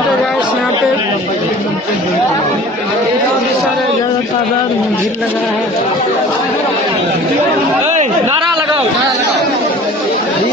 सकते हैं गाइस यहाँ पे काफी सारे ज्यादा तादाद में भीड़ लगा है। नारा लगाओ, नारा लगाओ।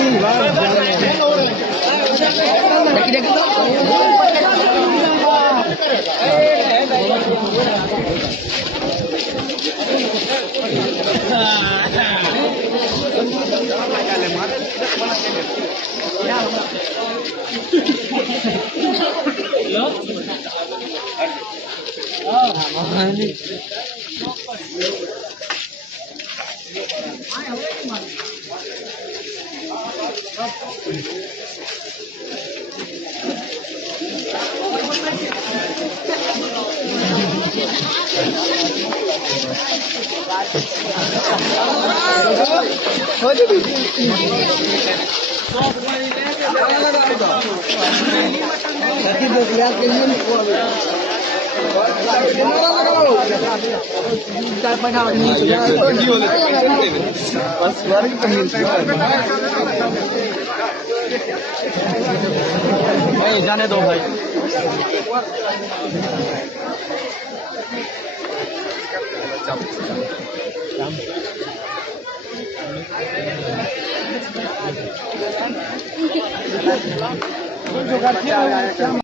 भाई जाने दो भाई।